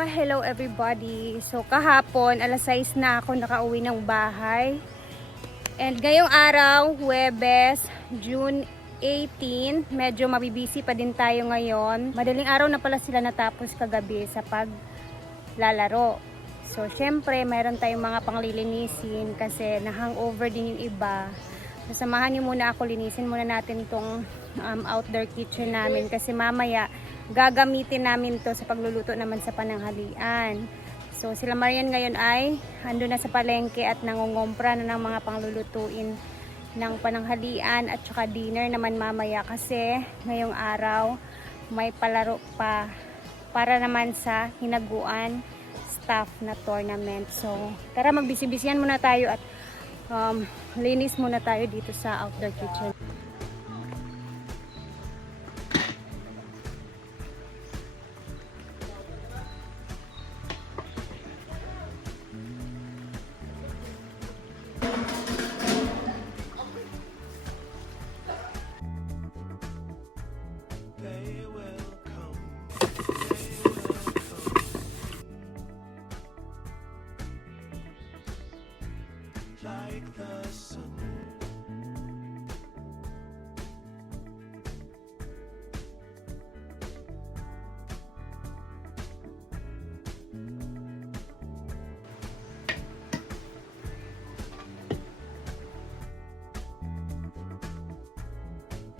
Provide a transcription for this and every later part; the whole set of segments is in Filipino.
Hello everybody. So kahapon, alas 6 na ako nakauwi ng bahay. And ngayong araw, Huwebes, June 18, medyo mabibisi pa din tayo ngayon. Madaling araw na pala sila natapos kagabi sa paglalaro. So syempre, mayroon tayong mga panglilinisin kasi na-hangover din yung iba. Samahan niyo muna ako, linisin muna natin tong outdoor kitchen namin kasi mamaya gagamitin namin to sa pagluluto naman sa pananghalian. So sila Marian ngayon ay ando na sa palengke at nangungompra na ng mga panglulutuin ng pananghalian at saka dinner naman mamaya kasi ngayong araw may palaro pa para naman sa hinaguan staff na tournament. So tara, magbisi-bisihan muna tayo at linis muna tayo dito sa outdoor kitchen. Like the sun.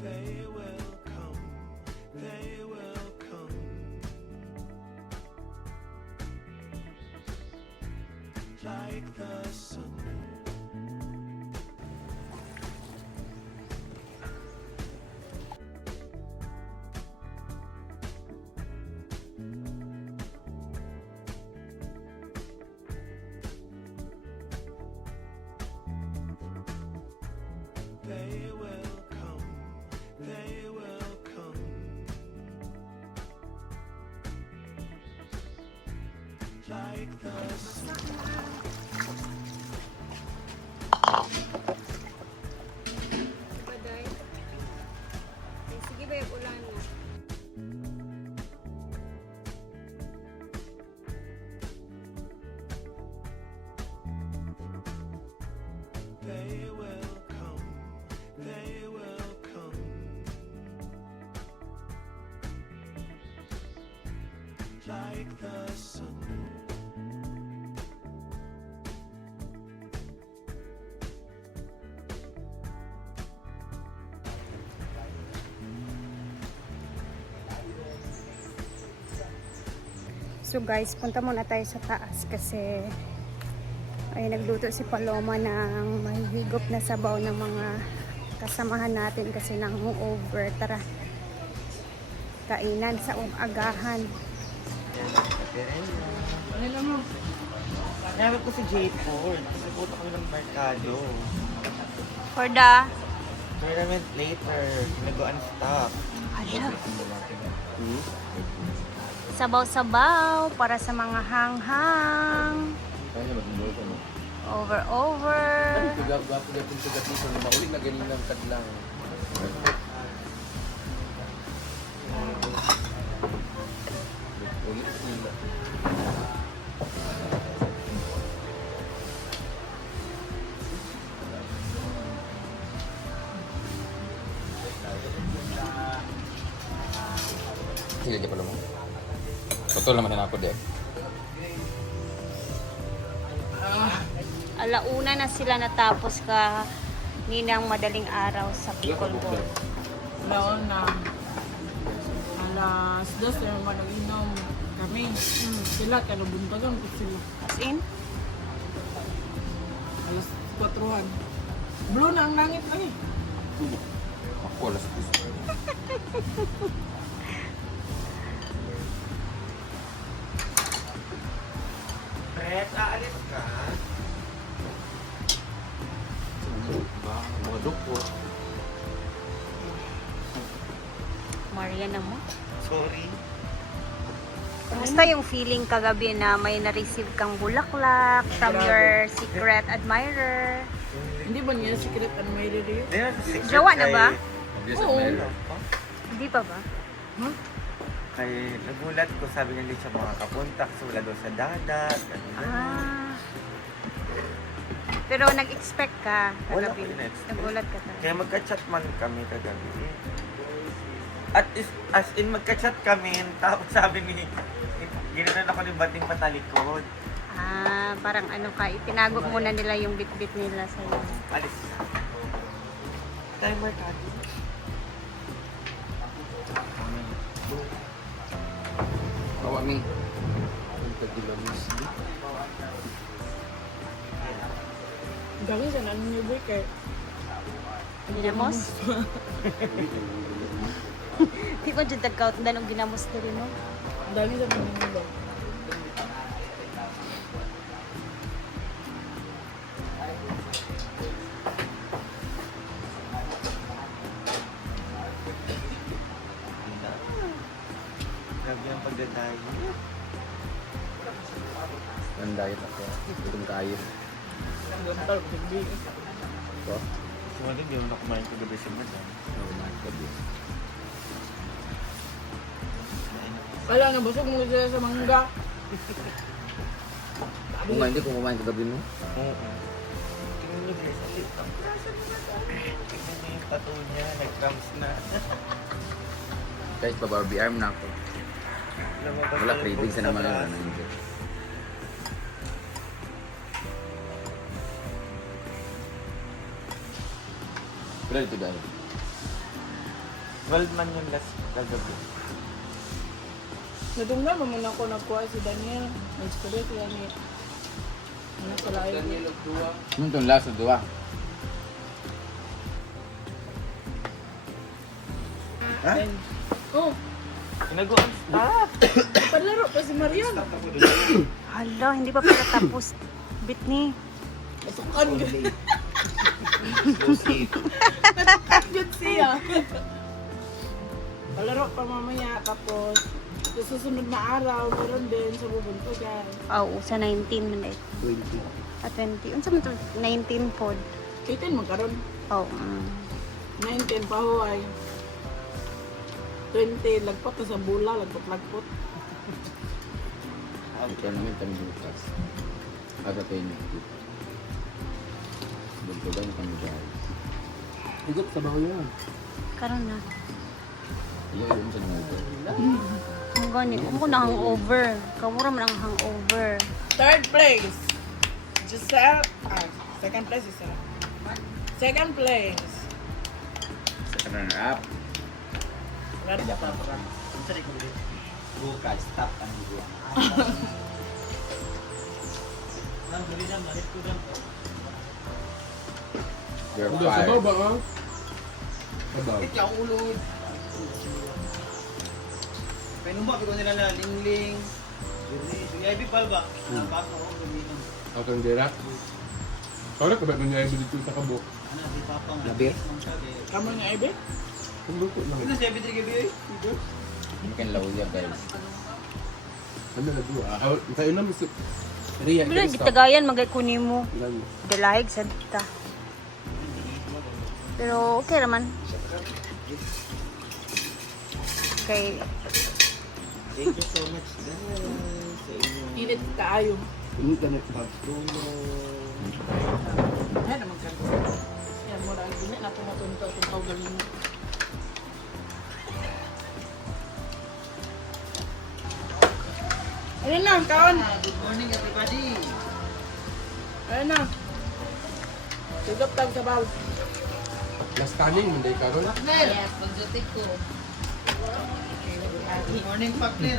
They will come, they will come. Like the sun. They will come, they will come. Like the sun. Sige ba, ulan na. They will come, they will come. Like the sun. So guys, punta muna tayo sa taas kasi ay nagluto si Paloma ng mahihigop na sabaw ng mga kasamahan natin kasi nang-over. Tara, kainan sa agahan. Ano mo? Nabot ko si J4. Nagpunta kami ng merkado. For the Tournament later. Nag-go unstop. sabaw-sabaw para sa mga hanghang. Over. Maulit na ganinang kadlang. Ulit nila. Sige niya pala mo. Totoo naman na ako din. Alauna na sila natapos ka ninang madaling araw sa pickleball. Noon na alas 2 na naman nag-inom kami. Sila, kalubuntagan ko sila. As in? Alas 4-an. Blue na ang langit lagi. Ako alas 10. Pret, aalis ka? Mga doktor. Marian na mo. Sorry. Kamusta yung feeling kagabi na may na-receive kang bulaklak from your secret admirer? Hindi ba niya secret admirer yun? Jowa na ba? Mabilis Oo. at mayroon. Hindi pa ba? Huh? Kaya nagulat ko, sabi niya hindi siya makakapunta kasi wala daw sa dagat. Ah. Pero nag-expect ka Wala kagabi. ko in-expect. Nagulat ka talaga. Kaya magka-chat man kami kagabi. At as in magka-chat kami, tapos sabi ni, ginanon ako ni Bating patalikod. Ah, parang ano ka, itinago muna nila yung bit-bit nila sa'yo. Alis. Timer ka. Bawa mi. Ang tagilamis. Dami sa nanon niyo boy kay. Ginamos? Di ba dyan tag-count na nung ginamos na rin, no? Dami sa nanon niyo boy. Grabe ang pagdadayo. Ang diet ako. Gutom tayo. Gantal bigbi. Ito. Kasi hindi mo na kumain kagabi sa madam. Normal ka din. Wala na busog mo sila sa mangga. Kung nga hindi ko kumain kagabi mo. Oo. Tingnan niyo guys, ang liit ang klasa ni madam. Tingnan niyo yung tattoo niya, nag-cramps na. Guys, pa-Barbie arm na ako. Lumabas Wala ang cravings buhok na naman sa ang braso. ano. Wala dito dahil. 12 man yung last kagabi. Nadunggan mo muna ako nagkuha si Daniel. Nag-study sila ni ano sa layo. Ano itong last na duwa? Ha? Then, oh, Pinaguan. Ah! palaro pa si Marian. Hala, hindi pa pala tapos. Bitni. Pasukan ka. Good siya. Palaro pa mamaya tapos sa susunod na araw meron din sa bubuntugan. Oo, sa 19 man eh. 20. At 20. Unsa man to? 19 pod. 18 magkaroon. Oh. 19 pahuay. 20 lagpot na sa bula, lagpot-lagpot. Ito naman kami bukas. Aga tayo niyo. Buntugan kami guys. Higop sa baho yan. Karon na. Iyon sa mga. Ang gani. Ako na hangover. Kamura man ang hangover. Third place. Giselle. Second place is second place. Second runner up. Meron na pa. Bukas, stop ang buwan. You're fired. Ikaw ulod. Penumba ko nila na lingling. Yung IB palba. Napasok ako guminom. Ako ang dira. Kaya ka ba nangyay dito sa kabuk? Ano di papang. Labir? Kamu nga ibe? Kung luto lang. Ano si IB 3 gabi eh? You can lower your guys. Ano na duwa? Tayo na mas... Riya, Bila gitagayan magay kunin mo. Ilan? Dalahig sa dita. Pero okay naman. Okay. Thank you so much guys sa inyo. Init kaayo. Ano ka next time? Pagtulong. Ay naman ka. Yan mo rin gini na tumutunto kung tawag galing mo. Ayun na, kaon. Good morning everybody. Ayun na. Tugap tag sa baw. Last tanning, hindi ka ron. Partner. Good morning partner.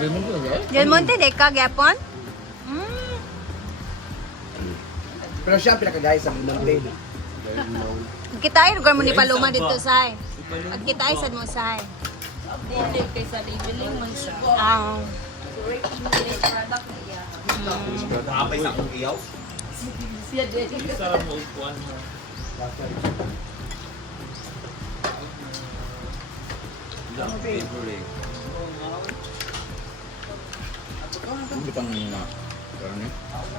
Lemon ko guys. Del Monte de ka gyapon? Pero siya pinakagaya sa Monte. Kita ay lugar mo ni Paloma dito say. At kita ay sad mo say. Dili kay sa labeling man siya. Ah. Apay sa akong iyaw. Siya dili. Ano pang mga karne?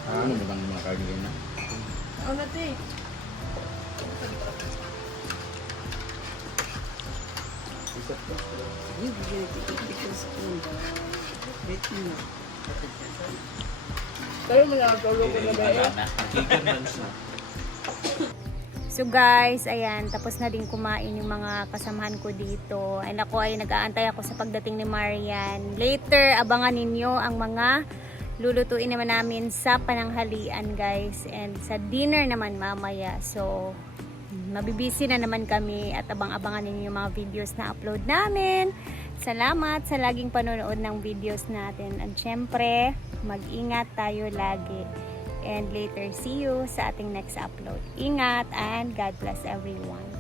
Ano ba bang mga karne na? Ano ti? Hindi Kayo mo nakatulog ko na ba eh? So guys, ayan, tapos na din kumain yung mga kasamahan ko dito. And ako ay nag-aantay ako sa pagdating ni Marian. Later, abangan ninyo ang mga lulutuin naman namin sa pananghalian guys. And sa dinner naman mamaya. So, mabibisi na naman kami at abang-abangan ninyo yung mga videos na upload namin. Salamat sa laging panonood ng videos natin. At syempre, mag-ingat tayo lagi. And later, see you sa ating next upload. Ingat and God bless everyone.